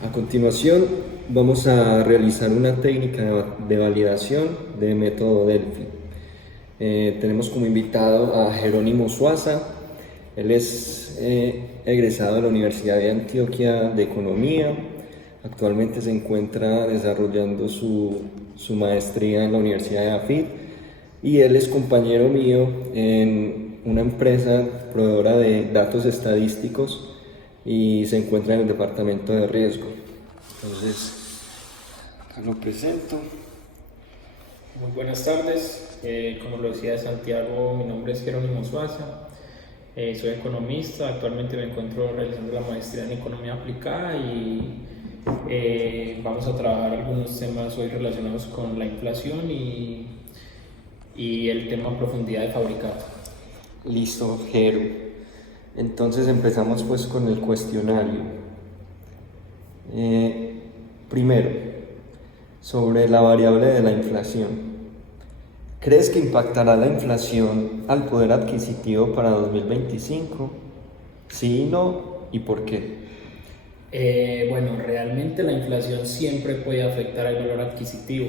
A continuación, vamos a realizar una técnica de validación de método Delphi. Tenemos como invitado a Jerónimo Suaza. Él es egresado de la Universidad de Antioquia de Economía. Actualmente se encuentra desarrollando su maestría en la Universidad de AFIT y él es compañero mío en una empresa proveedora de datos estadísticos y se encuentra en el departamento de riesgo. Entonces, acá lo presento. Muy buenas tardes, como lo decía Santiago, mi nombre es Jerónimo Suaza, soy economista, actualmente me encuentro realizando la maestría en Economía Aplicada y vamos a trabajar algunos temas hoy relacionados con la inflación y el tema profundidad de fabricato. Listo, Jero. Entonces empezamos pues con el cuestionario. Primero, sobre la variable de la inflación. ¿Crees que impactará la inflación al poder adquisitivo para 2025? ¿Sí y no? ¿Y por qué? Bueno, realmente la inflación siempre puede afectar el valor adquisitivo.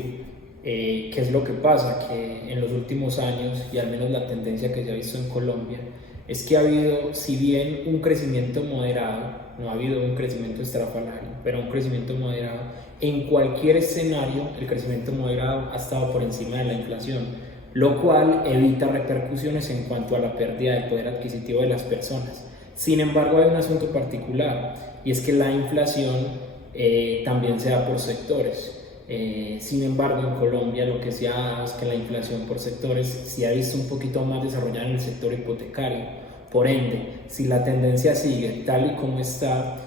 ¿Qué es lo que pasa? Que en los últimos años, y al menos la tendencia que se ha visto en Colombia, es que ha habido, si bien un crecimiento moderado, no ha habido un crecimiento estrafalario, pero un crecimiento moderado, en cualquier escenario el crecimiento moderado ha estado por encima de la inflación, lo cual evita repercusiones en cuanto a la pérdida del poder adquisitivo de las personas. Sin embargo, hay un asunto particular, y es que la inflación también se da por sectores. Sin embargo, en Colombia lo que se ha dado es que la inflación por sectores se ha visto un poquito más desarrollada en el sector hipotecario. Por ende, si la tendencia sigue tal y como está,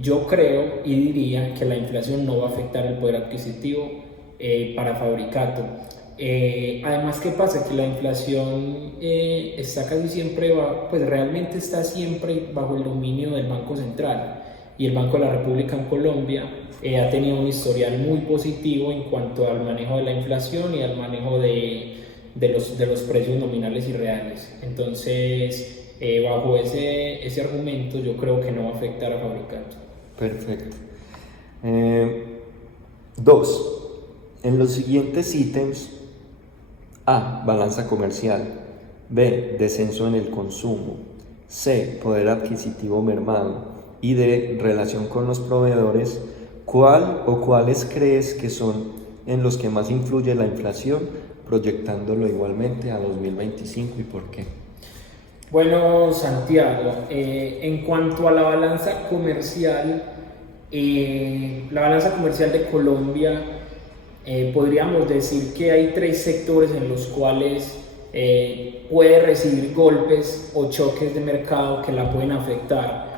yo creo y diría que la inflación no va a afectar el poder adquisitivo para Fabricato. Además, ¿qué pasa? Que la inflación está casi siempre, pues realmente está siempre bajo el dominio del Banco Central, y el Banco de la República en Colombia ha tenido un historial muy positivo en cuanto al manejo de la inflación y al manejo de los precios nominales y reales. Entonces, bajo ese argumento, yo creo que no va a afectar a Fabricato. Perfecto. 2. En los siguientes ítems: A. Balanza comercial. B. Descenso en el consumo. C. Poder adquisitivo mermado. Y D. Relación con los proveedores. ¿Cuál o cuáles crees que son en los que más influye la inflación, proyectándolo igualmente a 2025 y por qué? Bueno, Santiago, en cuanto a la balanza comercial de Colombia, podríamos decir que hay tres sectores en los cuales puede recibir golpes o choques de mercado que la pueden afectar,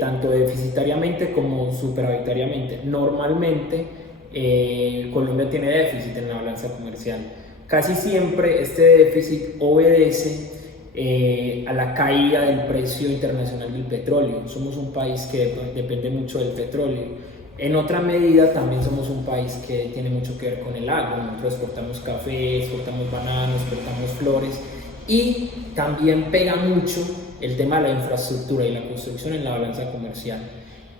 tanto deficitariamente como superavitariamente. Normalmente Colombia tiene déficit en la balanza comercial. Casi siempre este déficit obedece a la caída del precio internacional del petróleo. Somos un país que depende mucho del petróleo. En otra medida también somos un país que tiene mucho que ver con el agro. Nosotros exportamos café, exportamos bananos, exportamos flores, y también pega mucho el tema de la infraestructura y la construcción en la balanza comercial.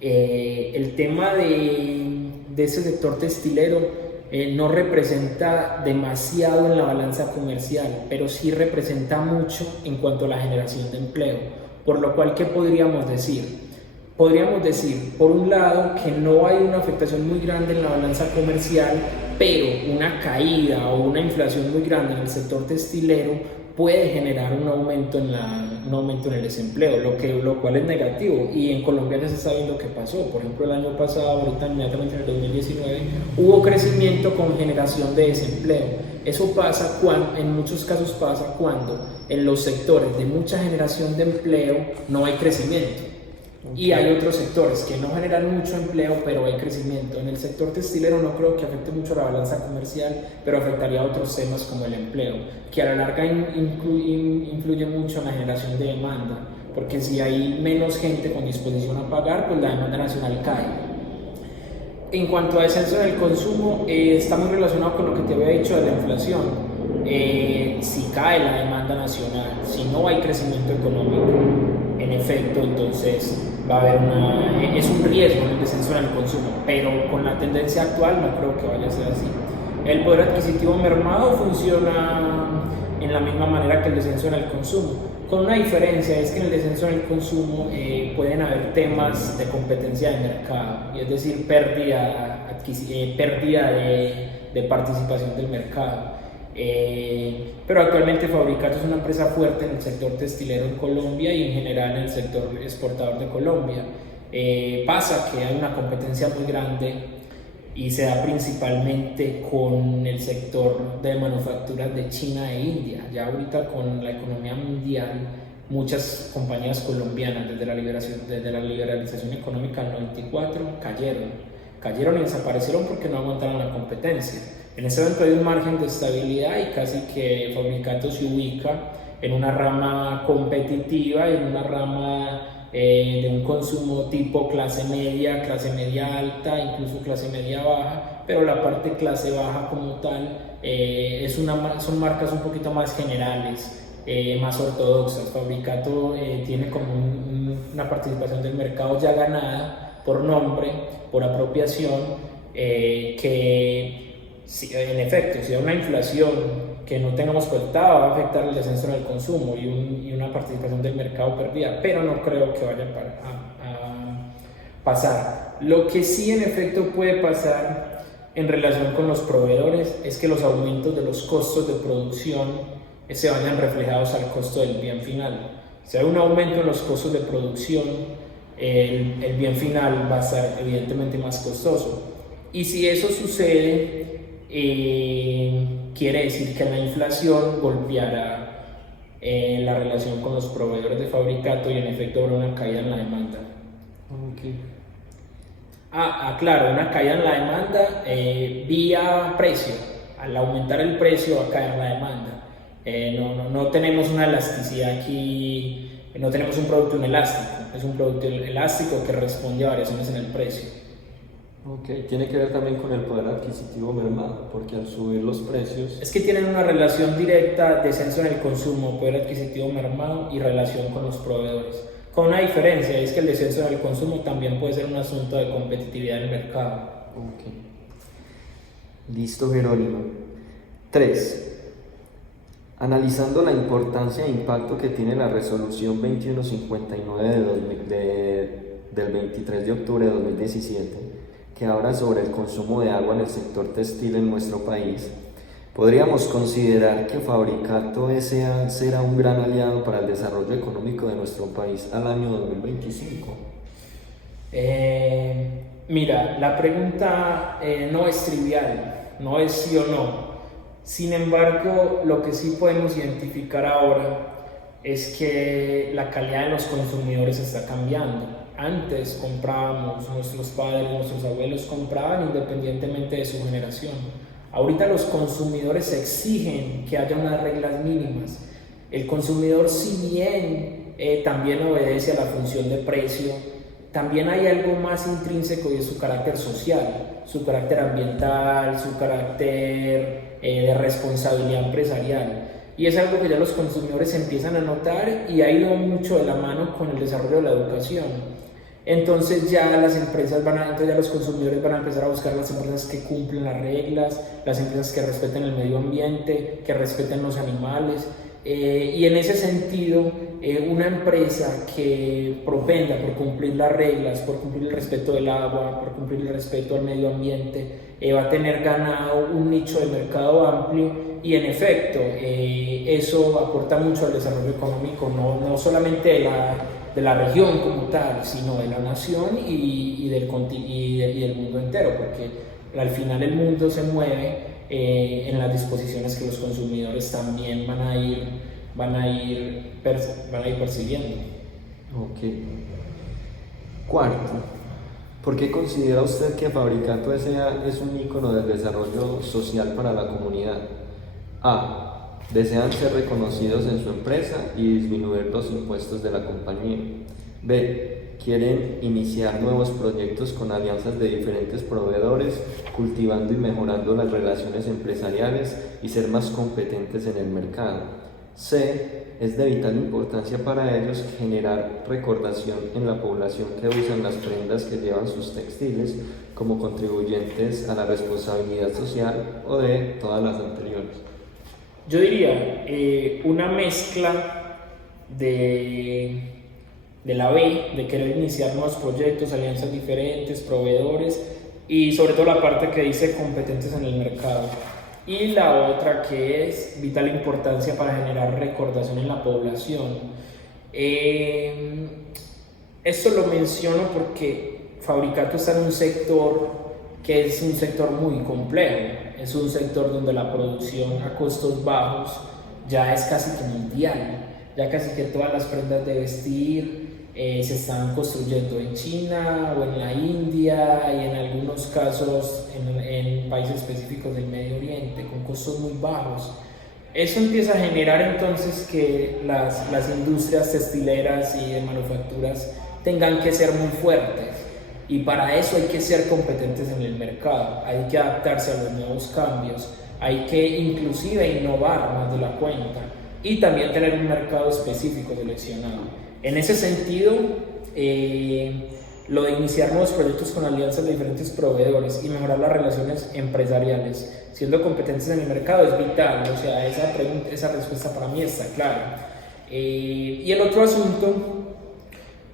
El tema de ese sector textilero no representa demasiado en la balanza comercial, pero sí representa mucho en cuanto a la generación de empleo. Por lo cual, ¿qué podríamos decir? Podríamos decir, por un lado, que no hay una afectación muy grande en la balanza comercial, pero una caída o una inflación muy grande en el sector textilero puede generar un aumento en el desempleo, lo cual es negativo, y en Colombia ya se está viendo qué pasó. Por ejemplo, el año pasado, ahorita inmediatamente en el 2019, hubo crecimiento con generación de desempleo. Eso pasa en muchos casos pasa cuando en los sectores de mucha generación de empleo no hay crecimiento. Y hay otros sectores que no generan mucho empleo, pero hay crecimiento. En el sector textilero no creo que afecte mucho la balanza comercial, pero afectaría a otros temas como el empleo, que a la larga influye mucho en la generación de demanda, porque si hay menos gente con disposición a pagar, pues la demanda nacional cae. En cuanto a descenso del consumo, está muy relacionado con lo que te había dicho de la inflación. Si cae la demanda nacional, si no hay crecimiento económico, en efecto, entonces va a haber es un riesgo en el descenso en el consumo, pero con la tendencia actual no creo que vaya a ser así. El poder adquisitivo mermado funciona en la misma manera que el descenso en el consumo, con una diferencia, es que en el descenso en el consumo pueden haber temas de competencia de mercado, y es decir, pérdida de participación del mercado. Pero actualmente Fabricato es una empresa fuerte en el sector textilero en Colombia y en general en el sector exportador de Colombia. Pasa que hay una competencia muy grande y se da principalmente con el sector de manufacturas de China e India. Ya ahorita con la economía mundial, muchas compañías colombianas desde la liberalización económica del 94 cayeron y desaparecieron porque no aguantaron la competencia. En ese momento hay un margen de estabilidad y casi que Fabricato se ubica en una rama competitiva, en una rama de un consumo tipo clase media alta, incluso clase media baja, pero la parte clase baja como tal son marcas un poquito más generales, más ortodoxas. Fabricato tiene como una participación del mercado ya ganada por nombre, por apropiación, que en efecto, si hay una inflación que no tengamos cortada, va a afectar el descenso en el consumo y una participación del mercado perdida, pero no creo que vaya a pasar. Lo que sí en efecto puede pasar en relación con los proveedores es que los aumentos de los costos de producción se vayan reflejados al costo del bien final. Si hay un aumento en los costos de producción, el bien final va a estar evidentemente más costoso. Y si eso sucede, quiere decir que la inflación golpeará la relación con los proveedores de Fabricato y en efecto habrá una caída en la demanda. Okay. Claro, una caída en la demanda vía precio. Al aumentar el precio va a caer la demanda. No tenemos una elasticidad aquí, no tenemos un producto inelástico, es un producto elástico que responde a variaciones en el precio. Ok, tiene que ver también con el poder adquisitivo mermado, porque al subir los precios... Es que tienen una relación directa, descenso en el consumo, poder adquisitivo mermado y relación con los proveedores. Con una diferencia, es que el descenso en el consumo también puede ser un asunto de competitividad en el mercado. Ok. Listo, Jerónimo. 3. Analizando la importancia e impacto que tiene la resolución 2159 del 23 de octubre de 2017, que habla sobre el consumo de agua en el sector textil en nuestro país, podríamos considerar que Fabricato S.A. será un gran aliado para el desarrollo económico de nuestro país al año 2025. Mira, la pregunta no es trivial, no es sí o no. Sin embargo, lo que sí podemos identificar ahora es que la calidad de los consumidores está cambiando. Antes comprábamos, nuestros padres, nuestros abuelos compraban independientemente de su generación. Ahorita los consumidores exigen que haya unas reglas mínimas. El consumidor, si bien también obedece a la función de precio, también hay algo más intrínseco y es su carácter social, su carácter ambiental, su carácter de responsabilidad empresarial. Y es algo que ya los consumidores empiezan a notar y ha ido mucho de la mano con el desarrollo de la educación. Entonces ya las empresas ya los consumidores van a empezar a buscar las empresas que cumplen las reglas, las empresas que respeten el medio ambiente, que respeten los animales. Y en ese sentido, una empresa que propenda por cumplir las reglas, por cumplir el respeto del agua, por cumplir el respeto al medio ambiente, va a tener ganado un nicho de mercado amplio y en efecto eso aporta mucho al desarrollo económico, no solamente de la región como tal, sino de la nación y del mundo entero, porque al final el mundo se mueve en las disposiciones que los consumidores también van a ir percibiendo. Ok. Cuarto, ¿por qué considera usted que Fabricato S.A. es un ícono del desarrollo social para la comunidad? A. Desean ser reconocidos en su empresa y disminuir los impuestos de la compañía. B. Quieren iniciar nuevos proyectos con alianzas de diferentes proveedores, cultivando y mejorando las relaciones empresariales y ser más competentes en el mercado. C. Es de vital importancia para ellos generar recordación en la población que usan las prendas que llevan sus textiles como contribuyentes a la responsabilidad social, o D. Todas las anteriores. Yo diría una mezcla de la B, de querer iniciar nuevos proyectos, alianzas diferentes, proveedores, y sobre todo la parte que dice competentes en el mercado. Y la otra que es vital importancia para generar recordación en la población. Esto lo menciono porque Fabricato está en un sector que es un sector muy complejo. Es un sector donde la producción a costos bajos ya es casi que mundial. Ya casi que todas las prendas de vestir se están construyendo en China o en la India y en algunos casos en países específicos del Medio Oriente con costos muy bajos. Eso empieza a generar entonces que las industrias textileras y de manufacturas tengan que ser muy fuertes, y para eso hay que ser competentes en el mercado, hay que adaptarse a los nuevos cambios, hay que inclusive innovar más de la cuenta y también tener un mercado específico seleccionado. En ese sentido, lo de iniciar nuevos proyectos con alianzas de diferentes proveedores y mejorar las relaciones empresariales, siendo competentes en el mercado, es vital. O sea, esa respuesta para mí está clara. Y el otro asunto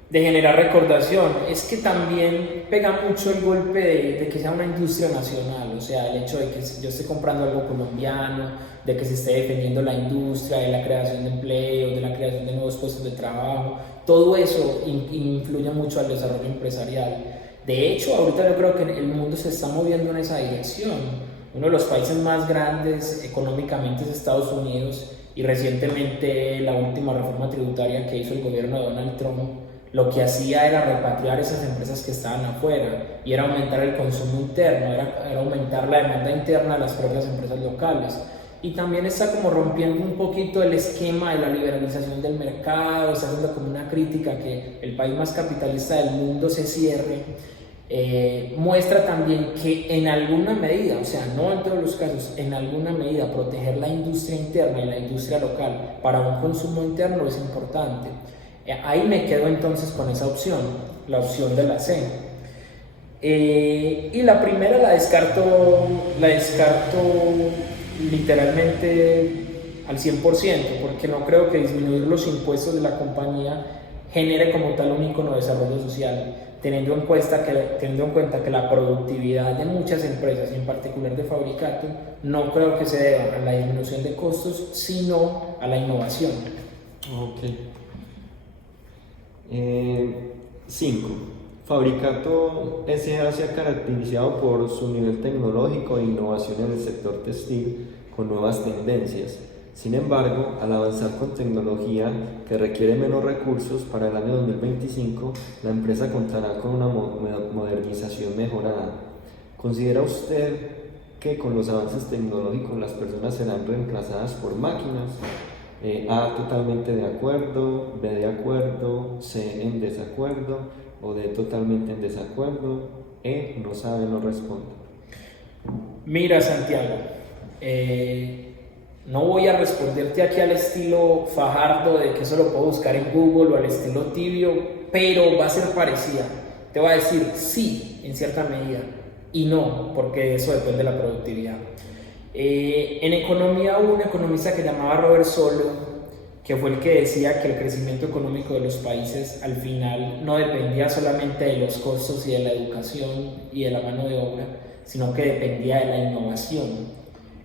de generar recordación es que también pega mucho el golpe de que sea una industria nacional, o sea, el hecho de que yo esté comprando algo colombiano, de que se esté defendiendo la industria, de la creación de empleo, de la creación de nuevos puestos de trabajo, todo eso influye mucho al desarrollo empresarial. De hecho, ahorita yo creo que el mundo se está moviendo en esa dirección. Uno de los países más grandes económicamente es Estados Unidos, y recientemente la última reforma tributaria que hizo el gobierno de Donald Trump lo que hacía era repatriar esas empresas que estaban afuera, y era aumentar el consumo interno, era aumentar la demanda interna de las propias empresas locales. Y también está como rompiendo un poquito el esquema de la liberalización del mercado, está haciendo como una crítica que el país más capitalista del mundo se cierre. Muestra también que en alguna medida, o sea, no en todos los casos, en alguna medida proteger la industria interna y la industria local para un consumo interno es importante. Ahí me quedo entonces con esa opción, la opción de la C. Y la primera la descarto literalmente al 100%, porque no creo que disminuir los impuestos de la compañía genere como tal un ícono de desarrollo social, teniendo en cuenta que la productividad de muchas empresas, y en particular de Fabricato, no creo que se deba a la disminución de costos, sino a la innovación. Ok. 5. Fabricato S.A. se ha caracterizado por su nivel tecnológico e innovación en el sector textil con nuevas tendencias. Sin embargo, al avanzar con tecnología que requiere menos recursos, para el año 2025 la empresa contará con una modernización mejorada. ¿Considera usted que con los avances tecnológicos las personas serán reemplazadas por máquinas? A, totalmente de acuerdo, B, de acuerdo, C, en desacuerdo, o D, totalmente en desacuerdo, E, no sabe, no responde. Mira, Santiago, no voy a responderte aquí al estilo Fajardo, de que eso lo puedo buscar en Google, o al estilo Tibio, pero va a ser parecida. Te voy a decir sí, en cierta medida, y no, porque eso depende de la productividad. En economía hubo un economista que llamaba Robert Solow, que fue el que decía que el crecimiento económico de los países al final no dependía solamente de los costos y de la educación y de la mano de obra, sino que dependía de la innovación.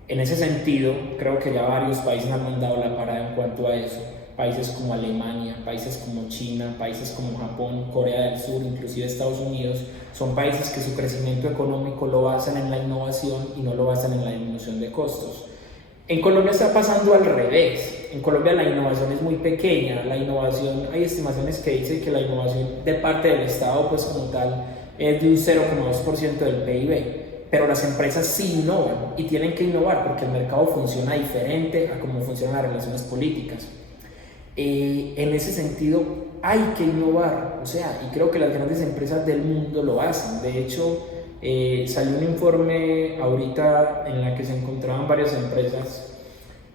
En ese sentido, creo que ya varios países han mandado la parada en cuanto a eso. Países como Alemania, países como China, países como Japón, Corea del Sur, inclusive Estados Unidos, son países que su crecimiento económico lo basan en la innovación y no lo basan en la disminución de costos. En Colombia está pasando al revés. En Colombia la innovación es muy pequeña. La innovación, hay estimaciones que dicen que la innovación de parte del Estado, pues como tal, es de un 0,2% del PIB. Pero las empresas sí innovan, y tienen que innovar porque el mercado funciona diferente a cómo funcionan las relaciones políticas. En ese sentido hay que innovar, o sea, y creo que las grandes empresas del mundo lo hacen. De hecho, salió un informe ahorita en la que se encontraban varias empresas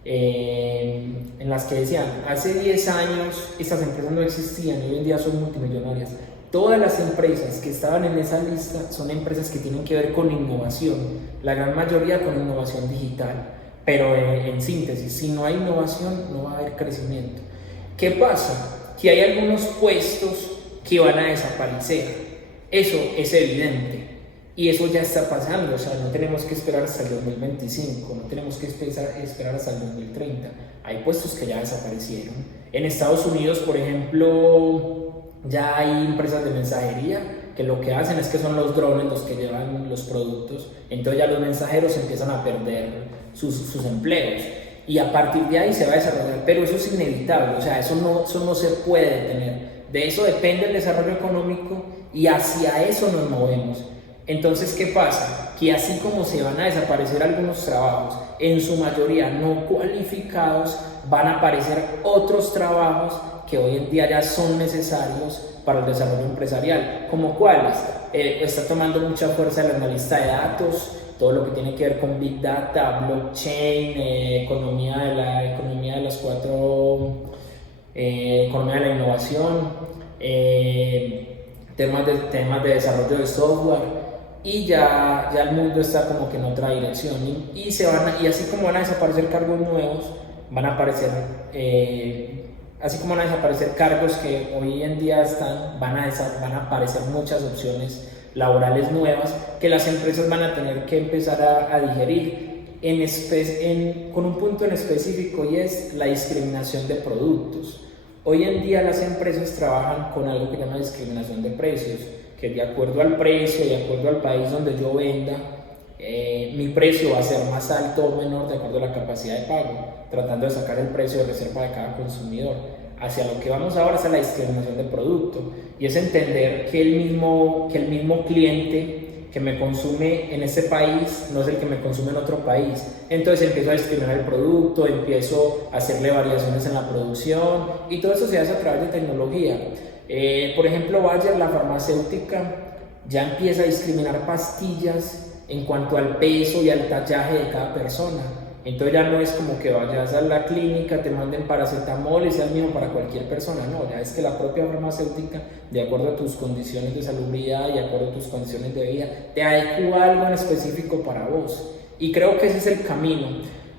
en las que decían, hace 10 años estas empresas no existían y hoy en día son multimillonarias. Todas las empresas que estaban en esa lista son empresas que tienen que ver con innovación, la gran mayoría con innovación digital, pero en síntesis, si no hay innovación no va a haber crecimiento. ¿Qué pasa? Que hay algunos puestos que van a desaparecer, eso es evidente. Y eso ya está pasando, o sea, no tenemos que esperar hasta el 2025, no tenemos que esperar hasta el 2030. Hay puestos que ya desaparecieron. En Estados Unidos, por ejemplo, ya hay empresas de mensajería que lo que hacen es que son los drones los que llevan los productos. Entonces ya los mensajeros empiezan a perder sus empleos. Y a partir de ahí se va a desarrollar, pero eso es inevitable, o sea, eso no se puede detener. De eso depende el desarrollo económico y hacia eso nos movemos. Entonces, ¿qué pasa? Que así como se van a desaparecer algunos trabajos, en su mayoría no cualificados, van a aparecer otros trabajos que hoy en día ya son necesarios para el desarrollo empresarial. ¿Como cuáles? Está tomando mucha fuerza el analista de datos, todo lo que tiene que ver con Big Data, Blockchain, economía de las cuatro, economía de la innovación, temas de desarrollo de software. Y ya el mundo está como que en otra dirección y así como van a desaparecer cargos nuevos, van a aparecer así como van a desaparecer cargos que hoy en día están, van a aparecer muchas opciones laborales nuevas que las empresas van a tener que empezar a digerir con un punto en específico, y es la discriminación de productos. Hoy en día las empresas trabajan con algo que se llama discriminación de precios, que de acuerdo al precio, de acuerdo al país donde yo venda, mi precio va a ser más alto o menor de acuerdo a la capacidad de pago, tratando de sacar el precio de reserva de cada consumidor. Hacia lo que vamos ahora es a la discriminación de producto, y es entender que el mismo cliente que me consume en este país no es el que me consume en otro país. Entonces empiezo a discriminar el producto, empiezo a hacerle variaciones en la producción, y todo eso se hace a través de tecnología. Por ejemplo, Bayer, la farmacéutica, ya empieza a discriminar pastillas en cuanto al peso y al tallaje de cada persona. Entonces ya no es como que vayas a la clínica, te manden paracetamol y sea el mismo para cualquier persona. No, ya es que la propia farmacéutica, de acuerdo a tus condiciones de salubridad y de acuerdo a tus condiciones de vida, te adecua algo en específico para vos. Y creo que ese es el camino.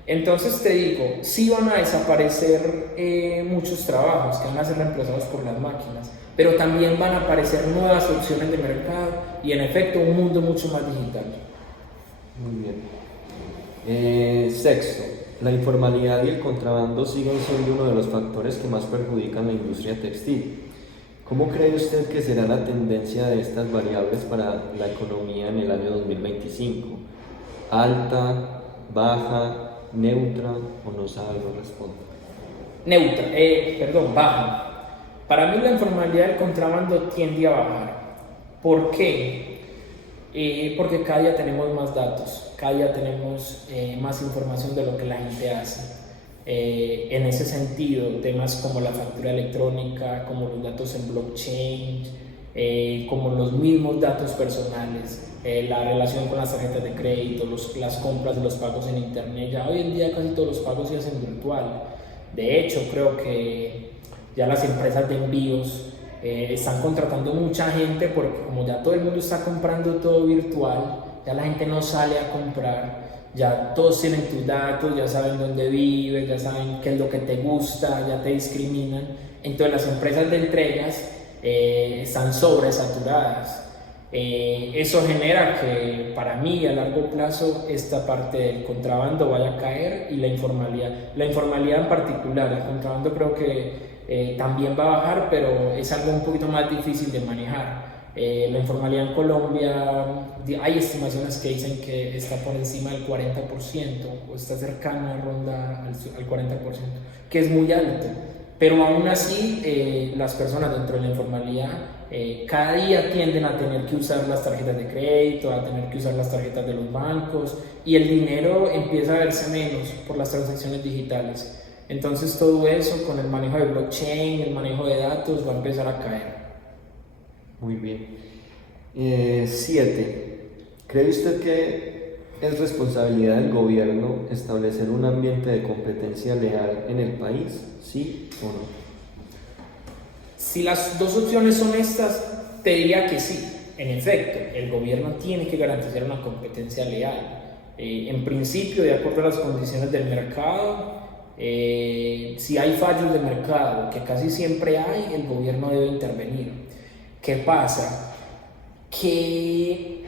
Entonces te digo, sí van a desaparecer muchos trabajos que van a ser reemplazados por las máquinas, pero también van a aparecer nuevas opciones de mercado y en efecto un mundo mucho más digital. Muy bien. Sexto, la informalidad y el contrabando siguen siendo uno de los factores que más perjudican la industria textil. ¿Cómo cree usted que será la tendencia de estas variables para la economía en el año 2025? ¿Alta, baja, neutra o no sabe, no responde? Baja. Para mí la informalidad del contrabando tiende a bajar. ¿Por qué? Porque cada día tenemos más datos, cada día tenemos más información de lo que la gente hace. En ese sentido, temas como la factura electrónica, como los datos en blockchain, como los mismos datos personales, la relación con las tarjetas de crédito, las compras y los pagos en internet. Ya hoy en día casi todos los pagos se hacen virtual. De hecho, creo que ya las empresas de envíos están contratando mucha gente, porque como ya todo el mundo está comprando todo virtual, ya la gente no sale a comprar, ya todos tienen tus datos, ya saben dónde vives, ya saben qué es lo que te gusta, ya te discriminan. Entonces las empresas de entregas están sobresaturadas. Eso genera que para mí a largo plazo esta parte del contrabando vaya a caer, y la informalidad en particular. El contrabando creo que también va a bajar, pero es algo un poquito más difícil de manejar. La informalidad en Colombia, hay estimaciones que dicen que está por encima del 40% o está cercano a ronda al 40%, que es muy alto. Pero aún así, las personas dentro de la informalidad cada día tienden a tener que usar las tarjetas de crédito, a tener que usar las tarjetas de los bancos, y el dinero empieza a verse menos por las transacciones digitales. Entonces todo eso, con el manejo de blockchain, el manejo de datos, va a empezar a caer. Muy bien. 7. ¿Cree usted que ¿Es responsabilidad del gobierno establecer un ambiente de competencia leal en el país? ¿Sí o no? Si las dos opciones son estas, te diría que sí. En efecto, el gobierno tiene que garantizar una competencia leal. En principio, de acuerdo a las condiciones del mercado, si hay fallos de mercado, que casi siempre hay, el gobierno debe intervenir. ¿Qué pasa? Que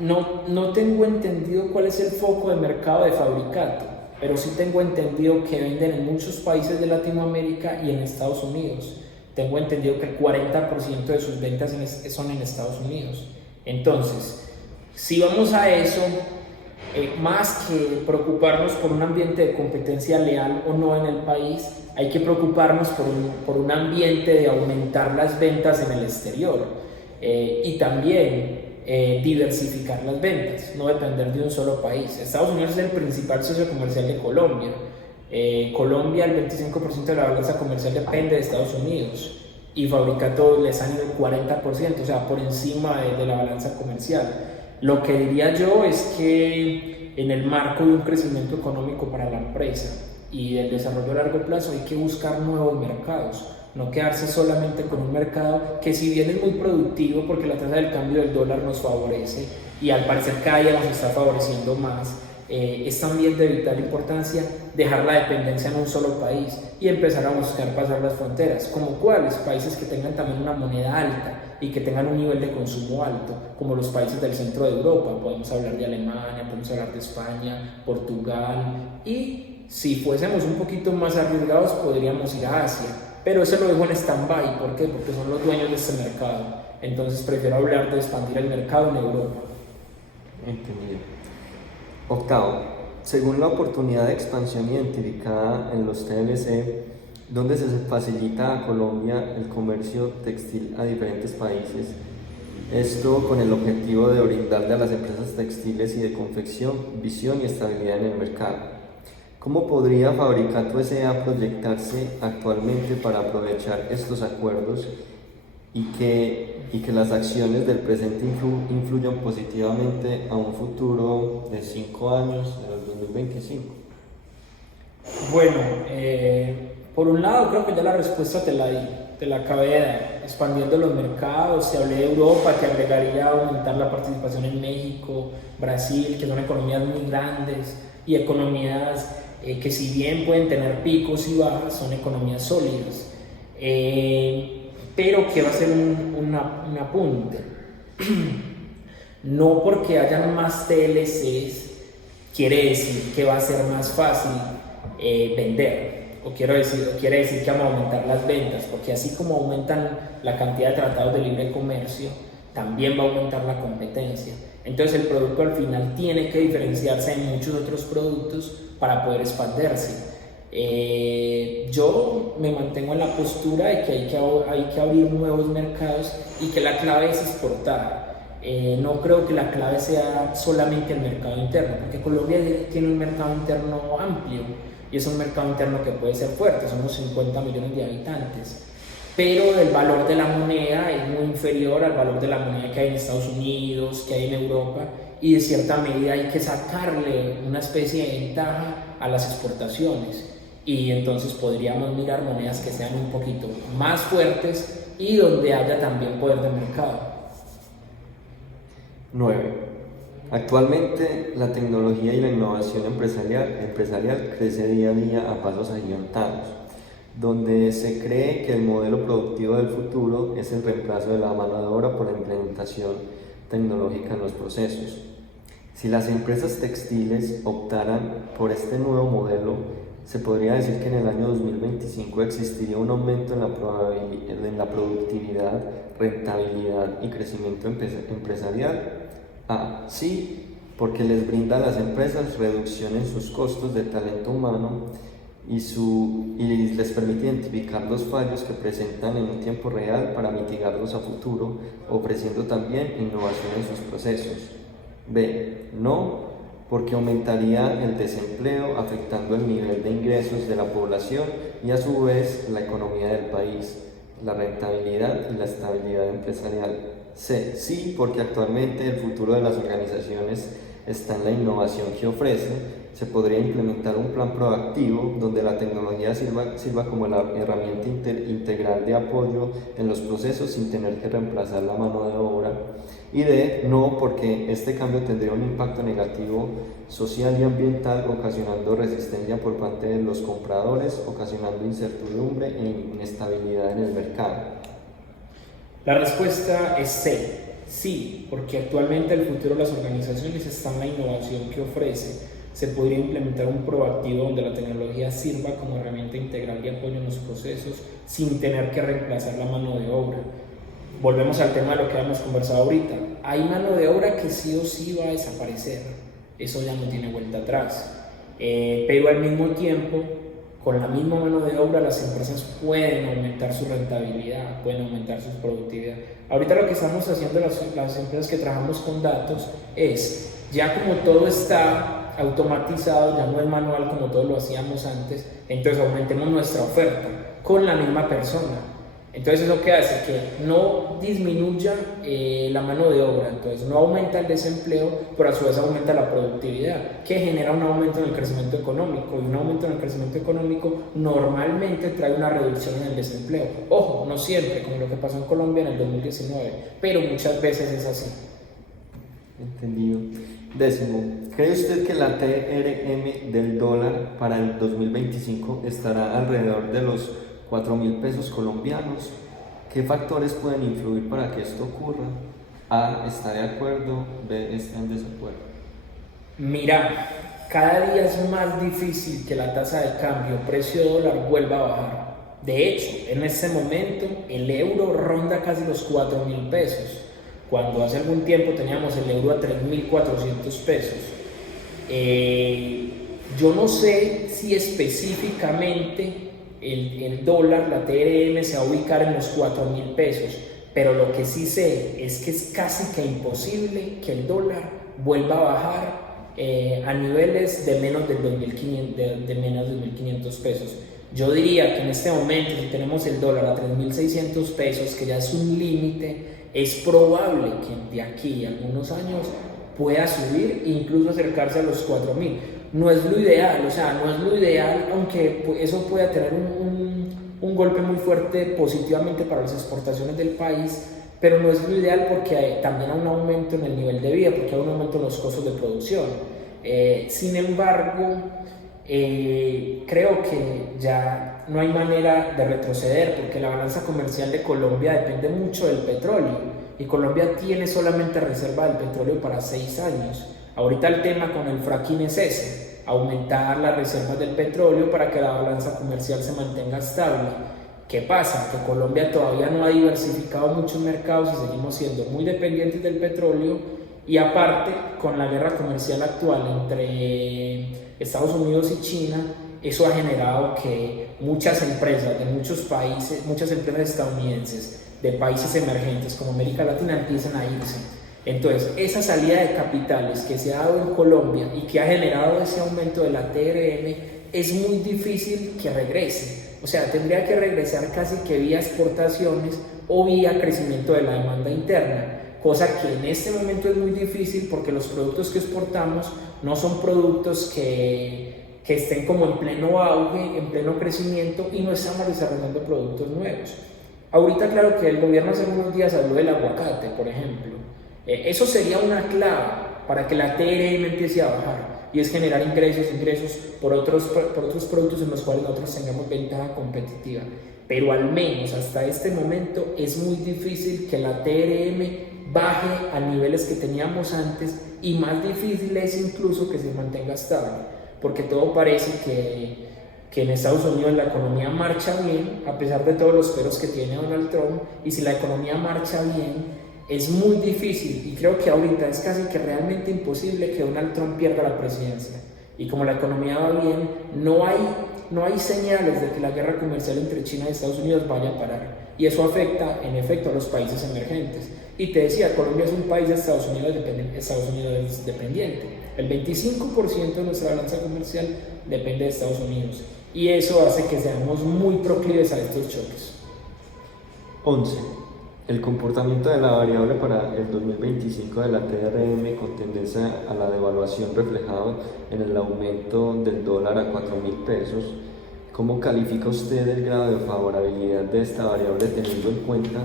no tengo entendido cuál es el foco de mercado de Fabricato, pero sí tengo entendido que venden en muchos países de Latinoamérica y en Estados Unidos. Tengo entendido que el 40% de sus ventas son en Estados Unidos. Entonces, si vamos a eso, más que preocuparnos por un ambiente de competencia leal o no en el país, hay que preocuparnos por un ambiente de aumentar las ventas en el exterior y también diversificar las ventas, no depender de un solo país. Estados Unidos es el principal socio comercial de Colombia. Colombia, el 25% de la balanza comercial depende de Estados Unidos y Fabricato le sale el 40%, o sea, por encima de la balanza comercial. Lo que diría yo es que en el marco de un crecimiento económico para la empresa y del desarrollo a largo plazo hay que buscar nuevos mercados, no quedarse solamente con un mercado que, si bien es muy productivo porque la tasa del cambio del dólar nos favorece y al parecer cada día nos está favoreciendo más, es también de vital importancia dejar la dependencia en un solo país y empezar a buscar pasar las fronteras. ¿Como cuáles? Países que tengan también una moneda alta y que tengan un nivel de consumo alto, como los países del centro de Europa. Podemos hablar de Alemania, podemos hablar de España, Portugal, y si fuésemos un poquito más arriesgados podríamos ir a Asia, pero eso lo dejo en stand-by. ¿Por qué? Porque son los dueños de este mercado. Entonces prefiero hablar de expandir el mercado en Europa. Entendido. Octavo, según la oportunidad de expansión identificada en los TLC, ¿dónde se facilita a Colombia el comercio textil a diferentes países? Esto con el objetivo de brindarle a las empresas textiles y de confección visión y estabilidad en el mercado. ¿Cómo podría Fabricato S.A. proyectarse actualmente para aprovechar estos acuerdos y que las acciones del presente influyan positivamente a un futuro de 5 años, del 2025? Bueno, por un lado creo que ya la respuesta te la acabé de dar. Expandiendo los mercados, si hablé de Europa, que agregaría aumentar la participación en México, Brasil, que son economías muy grandes y economías que, si bien pueden tener picos y bajas, son economías sólidas. Pero quiero hacer un apunte. No porque hayan más TLCs quiere decir que va a ser más fácil vender, o quiere decir que vamos a aumentar las ventas, porque así como aumentan la cantidad de tratados de libre comercio, también va a aumentar la competencia. Entonces el producto al final tiene que diferenciarse de muchos otros productos para poder expandirse. Yo me mantengo en la postura de que hay que abrir nuevos mercados y que la clave es exportar. No creo que la clave sea solamente el mercado interno, porque Colombia tiene un mercado interno amplio y es un mercado interno que puede ser fuerte, somos 50 millones de habitantes, pero el valor de la moneda es muy inferior al valor de la moneda que hay en Estados Unidos, que hay en Europa, y de cierta medida hay que sacarle una especie de ventaja a las exportaciones. Y entonces podríamos mirar monedas que sean un poquito más fuertes y donde haya también poder de mercado. 9. Actualmente la tecnología y la innovación empresarial crece día a día a pasos agigantados, donde se cree que el modelo productivo del futuro es el reemplazo de la mano de obra por la implementación tecnológica en los procesos. Si las empresas textiles optaran por este nuevo modelo, se podría decir que en el año 2025 existiría un aumento en la productividad, rentabilidad y crecimiento empresarial. Sí, porque les brinda a las empresas reducción en sus costos de talento humano y les permite identificar los fallos que presentan en un tiempo real para mitigarlos a futuro, ofreciendo también innovación en sus procesos. B. No, porque aumentaría el desempleo, afectando el nivel de ingresos de la población y a su vez la economía del país, la rentabilidad y la estabilidad empresarial. C. Sí, porque actualmente el futuro de las organizaciones está en la innovación que ofrece. Se podría implementar un plan proactivo donde la tecnología sirva como la herramienta integral de apoyo en los procesos sin tener que reemplazar la mano de obra. Y D. No, porque este cambio tendría un impacto negativo social y ambiental, ocasionando resistencia por parte de los compradores, ocasionando incertidumbre e inestabilidad en el mercado. La respuesta es C. Sí, porque actualmente el futuro de las organizaciones está en la innovación que ofrece. Se podría implementar un proactivo donde la tecnología sirva como herramienta integral de apoyo en los procesos sin tener que reemplazar la mano de obra. Volvemos al tema de lo que habíamos conversado ahorita. Hay mano de obra que sí o sí va a desaparecer. Eso ya no tiene vuelta atrás. Pero al mismo tiempo, con la misma mano de obra, las empresas pueden aumentar su rentabilidad, pueden aumentar su productividad. Ahorita lo que estamos haciendo las empresas que trabajamos con datos es, ya como todo está automatizado, ya no es manual como todos lo hacíamos antes, entonces aumentemos nuestra oferta con la misma persona. Entonces eso que hace que no disminuya la mano de obra, entonces no aumenta el desempleo, pero a su vez aumenta la productividad, que genera un aumento en el crecimiento económico, y un aumento en el crecimiento económico normalmente trae una reducción en el desempleo. Ojo, no siempre, como lo que pasó en Colombia en el 2019, pero muchas veces es así. Entendido. Décimo, ¿cree usted que la TRM del dólar para el 2025 estará alrededor de los 4.000 pesos colombianos? ¿Qué factores pueden influir para que esto ocurra? A. ¿Está de acuerdo? B. ¿Está en desacuerdo? Mira, cada día es más difícil que la tasa de cambio precio dólar vuelva a bajar. De hecho, en este momento el euro ronda casi los 4.000 pesos, cuando hace algún tiempo teníamos el euro a 3.400 pesos. Yo no sé si específicamente el dólar, la TRM, se va a ubicar en los 4.000 pesos, pero lo que sí sé es que es casi que imposible que el dólar vuelva a bajar a niveles de menos de 2.500 pesos. Yo diría que en este momento, si tenemos el dólar a 3.600 pesos, que ya es un límite, es probable que de aquí a algunos años pueda subir, incluso acercarse a los 4.000. No es lo ideal, no es lo ideal, aunque eso pueda tener un golpe muy fuerte positivamente para las exportaciones del país, pero no es lo ideal porque también hay un aumento en el nivel de vida, porque hay un aumento en los costos de producción. Sin embargo, creo que ya no hay manera de retroceder, porque la balanza comercial de Colombia depende mucho del petróleo, y Colombia tiene solamente reserva del petróleo para 6 años. Ahorita el tema con el fracking es ese, aumentar las reservas del petróleo para que la balanza comercial se mantenga estable. ¿Qué pasa? Que Colombia todavía no ha diversificado muchos mercados y seguimos siendo muy dependientes del petróleo, y aparte, con la guerra comercial actual entre Estados Unidos y China, eso ha generado que muchas empresas de muchos países, muchas empresas estadounidenses de países emergentes como América Latina empiezan a irse. Entonces, esa salida de capitales que se ha dado en Colombia y que ha generado ese aumento de la TRM, es muy difícil que regrese. O sea, tendría que regresar casi que vía exportaciones o vía crecimiento de la demanda interna, cosa que en este momento es muy difícil porque los productos que exportamos no son productos que estén como en pleno auge, en pleno crecimiento, y no estamos desarrollando productos nuevos. Ahorita, claro que el gobierno hace unos días habló del aguacate, por ejemplo. Eso sería una clave para que la TRM empiece a bajar, y es generar ingresos por otros productos en los cuales nosotros tengamos ventaja competitiva. Pero al menos hasta este momento es muy difícil que la TRM baje a niveles que teníamos antes, y más difícil es incluso que se mantenga estable, porque todo parece que en Estados Unidos la economía marcha bien, a pesar de todos los peros que tiene Donald Trump, y si la economía marcha bien, es muy difícil, y creo que ahorita es casi que realmente imposible que Donald Trump pierda la presidencia. Y como la economía va bien, no hay señales de que la guerra comercial entre China y Estados Unidos vaya a parar, y eso afecta en efecto a los países emergentes. Y te decía, Colombia es un país de Estados Unidos dependiente. El 25% de nuestra balanza comercial depende de Estados Unidos, y eso hace que seamos muy proclives a estos choques. 11. El comportamiento de la variable para el 2025 de la TRM con tendencia a la devaluación reflejado en el aumento del dólar a 4.000 pesos. ¿Cómo califica usted el grado de favorabilidad de esta variable teniendo en cuenta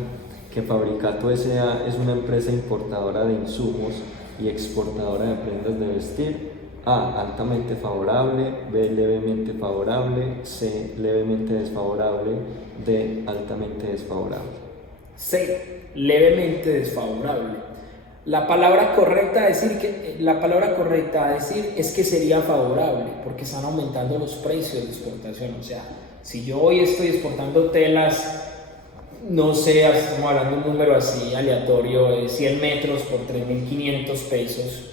que Fabricato S.A. es una empresa importadora de insumos y exportadora de prendas de vestir? A, altamente favorable; B, levemente favorable; C, levemente desfavorable; D, altamente desfavorable. C, levemente desfavorable. La palabra correcta a decir es que sería favorable, porque están aumentando los precios de exportación. O sea, si yo hoy estoy exportando telas, no sé, estamos hablando de un número así aleatorio, de 100 metros por 3.500 pesos,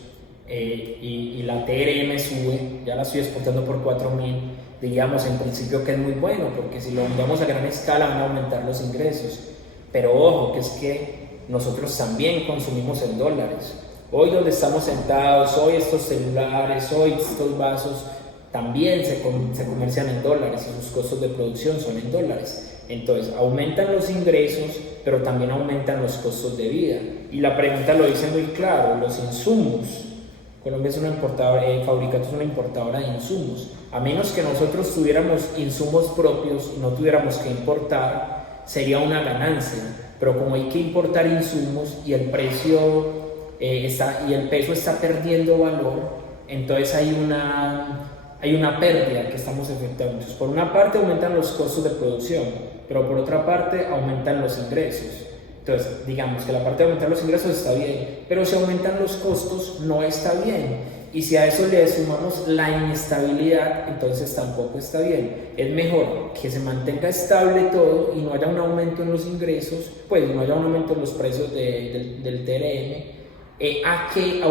y la TRM sube, ya la estoy exportando por 4.000, digamos en principio que es muy bueno, porque si lo vendamos a gran escala van a aumentar los ingresos. Pero ojo, que es que nosotros también consumimos en dólares. Hoy donde estamos sentados, hoy estos celulares, hoy estos vasos, también se comercian en dólares y sus costos de producción son en dólares. Entonces, aumentan los ingresos, pero también aumentan los costos de vida. Y la pregunta lo dice muy claro, los insumos. Colombia es una importadora, Fabricato es una importadora de insumos. A menos que nosotros tuviéramos insumos propios y no tuviéramos que importar, sería una ganancia, pero como hay que importar insumos y el peso está perdiendo valor, entonces hay una pérdida que estamos efectuando. Entonces, por una parte aumentan los costos de producción, pero por otra parte aumentan los ingresos. Entonces, digamos que la parte de aumentar los ingresos está bien, pero si aumentan los costos no está bien. Y si a eso le sumamos la inestabilidad, entonces tampoco está bien. Es mejor que se mantenga estable todo y no haya un aumento en los ingresos, pues no haya un aumento en los precios del TRM, a que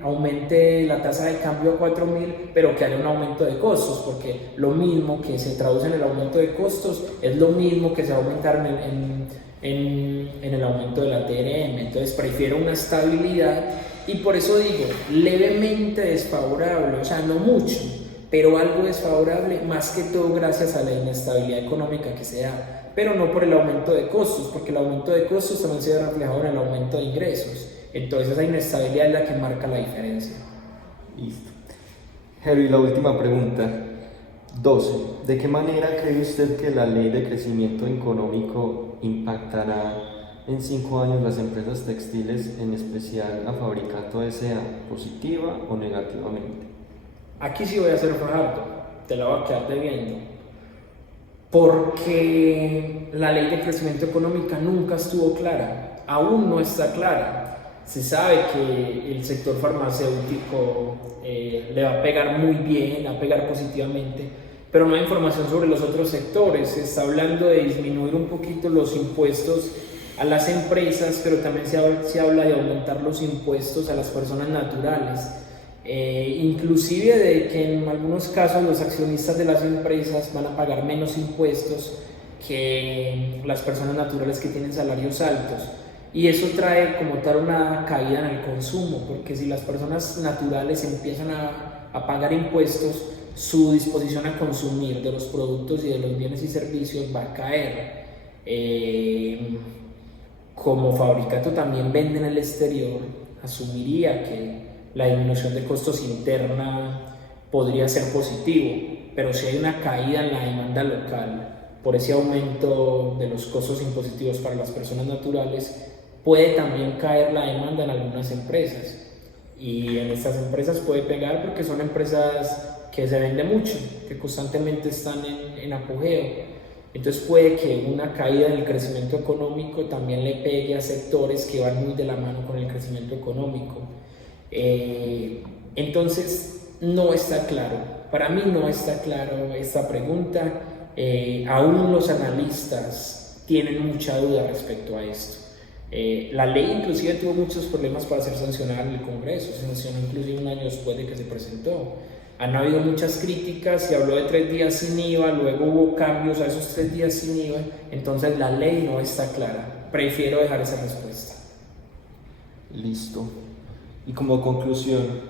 aumente la tasa de cambio a 4.000, pero que haya un aumento de costos, porque lo mismo que se traduce en el aumento de costos es lo mismo que se va a aumentar en el aumento de la TRM. Entonces prefiero una estabilidad. Y por eso digo, levemente desfavorable, o sea, no mucho, pero algo desfavorable, más que todo gracias a la inestabilidad económica que se da, pero no por el aumento de costos, porque el aumento de costos también se ve reflejado en el aumento de ingresos. Entonces esa inestabilidad es la que marca la diferencia. Listo. Harry, la última pregunta. 12. ¿De qué manera cree usted que la ley de crecimiento económico impactará en 5 años las empresas textiles, en especial a Fabricato S.A., positiva o negativamente? Aquí sí voy a ser fajardo, te la voy a quedar debiendo, porque la ley de crecimiento económico nunca estuvo clara, aún no está clara. Se sabe que el sector farmacéutico le va a pegar muy bien, va a pegar positivamente, pero no hay información sobre los otros sectores. Se está hablando de disminuir un poquito los impuestos a las empresas, pero también se habla de aumentar los impuestos a las personas naturales, inclusive de que en algunos casos los accionistas de las empresas van a pagar menos impuestos que las personas naturales que tienen salarios altos, y eso trae como tal una caída en el consumo, porque si las personas naturales empiezan a pagar impuestos, su disposición a consumir de los productos y de los bienes y servicios va a caer. Como Fabricato también vende en el exterior, asumiría que la disminución de costos interna podría ser positivo, pero si hay una caída en la demanda local por ese aumento de los costos impositivos para las personas naturales, puede también caer la demanda en algunas empresas, y en estas empresas puede pegar porque son empresas que se venden mucho, que constantemente están en apogeo. Entonces puede que una caída en el crecimiento económico también le pegue a sectores que van muy de la mano con el crecimiento económico. Entonces no está claro, para mí no está claro esta pregunta. Aún los analistas tienen mucha duda respecto a esto. La ley inclusive tuvo muchos problemas para ser sancionada en el Congreso, se sancionó inclusive un año después de que se presentó. Han habido muchas críticas, se habló de 3 días sin IVA, luego hubo cambios a esos 3 días sin IVA, entonces la ley no está clara. Prefiero dejar esa respuesta. Listo. Y como conclusión.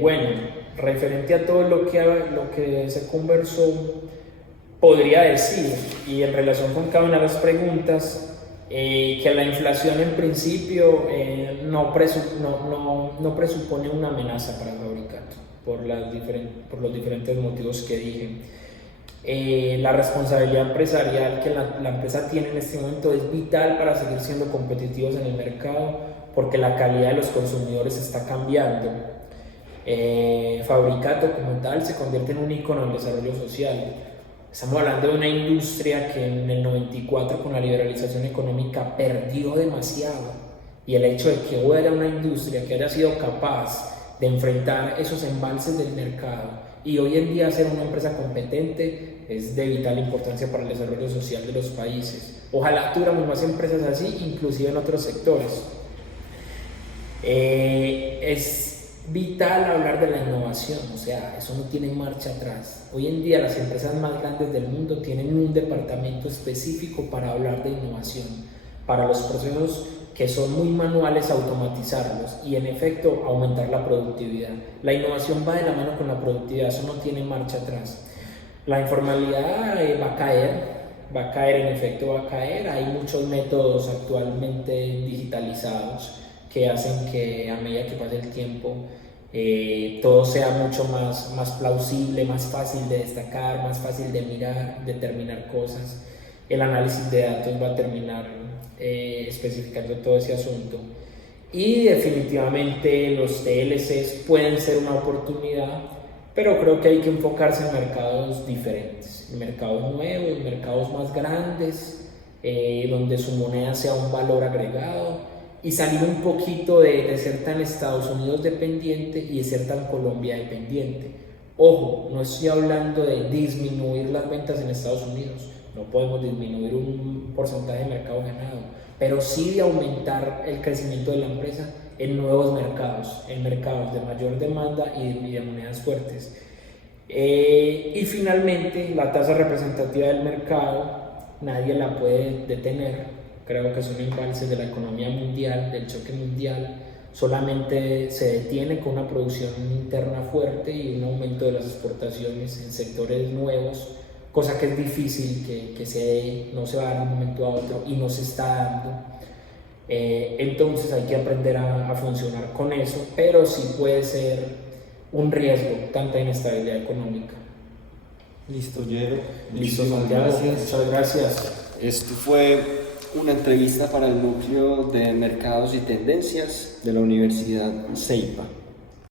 Bueno, referente a todo lo que se conversó, podría decir, y en relación con cada una de las preguntas, que la inflación en principio no presupone una amenaza para Fabricato por los diferentes motivos que dije. La responsabilidad empresarial que la empresa tiene en este momento es vital para seguir siendo competitivos en el mercado, porque la calidad de los consumidores está cambiando. Fabricato como tal se convierte en un ícono del desarrollo social. Estamos hablando de una industria que en el 94 con la liberalización económica perdió demasiado, y el hecho de que hubiera una industria que haya sido capaz de enfrentar esos embalses del mercado y hoy en día ser una empresa competente es de vital importancia para el desarrollo social de los países. Ojalá tuviéramos más empresas así, inclusive en otros sectores. Es vital hablar de la innovación, o sea, eso no tiene marcha atrás. Hoy en día las empresas más grandes del mundo tienen un departamento específico para hablar de innovación, para los procesos que son muy manuales, automatizarlos y en efecto aumentar la productividad. La innovación va de la mano con la productividad, eso no tiene marcha atrás. La informalidad va a caer, en efecto va a caer. Hay muchos métodos actualmente digitalizados que hacen que a medida que pase el tiempo todo sea mucho más plausible, más fácil de destacar, más fácil de mirar, determinar cosas. El análisis de datos va a terminar especificando todo ese asunto. Y definitivamente los TLCs pueden ser una oportunidad, pero creo que hay que enfocarse en mercados diferentes, en mercados nuevos, en mercados más grandes, donde su moneda sea un valor agregado, y salir un poquito de ser tan Estados Unidos dependiente y de ser tan Colombia dependiente. Ojo, no estoy hablando de disminuir las ventas en Estados Unidos, no podemos disminuir un porcentaje de mercado ganado, pero sí de aumentar el crecimiento de la empresa en nuevos mercados, en mercados de mayor demanda y de monedas fuertes. Y finalmente, la tasa representativa del mercado, nadie la puede detener. Creo que son embalses de la economía mundial, del choque mundial. Solamente se detiene con una producción interna fuerte y un aumento de las exportaciones en sectores nuevos, cosa que es difícil que se dé, no se va a dar de un momento a otro y no se está dando. Entonces hay que aprender a funcionar con eso, pero sí puede ser un riesgo, tanta inestabilidad económica. Listo, Yero. Listo, Santiago. Muchas gracias. Esto fue una entrevista para el Núcleo de Mercados y Tendencias de la Universidad CEIPA.